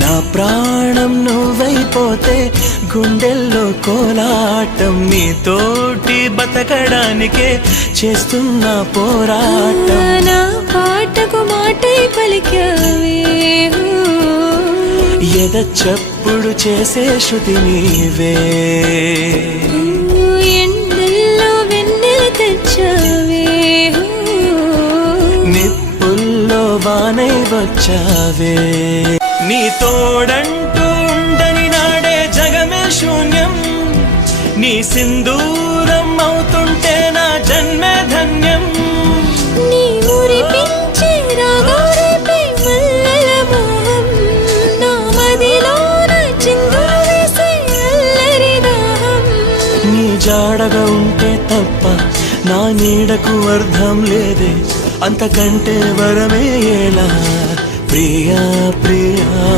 నా ప్రాణం నువ్వైపోతే గుండెల్లో కోలాటం, నీతోటి బతకడానికే చేస్తున్న పోరాటం. నా పాటకు మాటై పలికావే, ఎద చప్పుడు చేసే శృతి నీవే. ఎండల్లో వెన్నెల తెచ్చావే, నిప్పుల్లో వానై వచ్చావే. నీ తోడంటూ ఉండని నాడే జగమే శూన్యం, నీ సింధూరం అవుతుంటే నా జన్మే ధన్యం. నీ మురిపించే రాగాలపై మల్లెల మోహం, నా మదిలోన చిందులు వేసే అల్లరి దాహం. నీ జాడగా ఉంటే తప్ప నా నీడకు అర్థం లేదే, అంతకంటే వరమే ఎలా ప్రియా ప్రియా.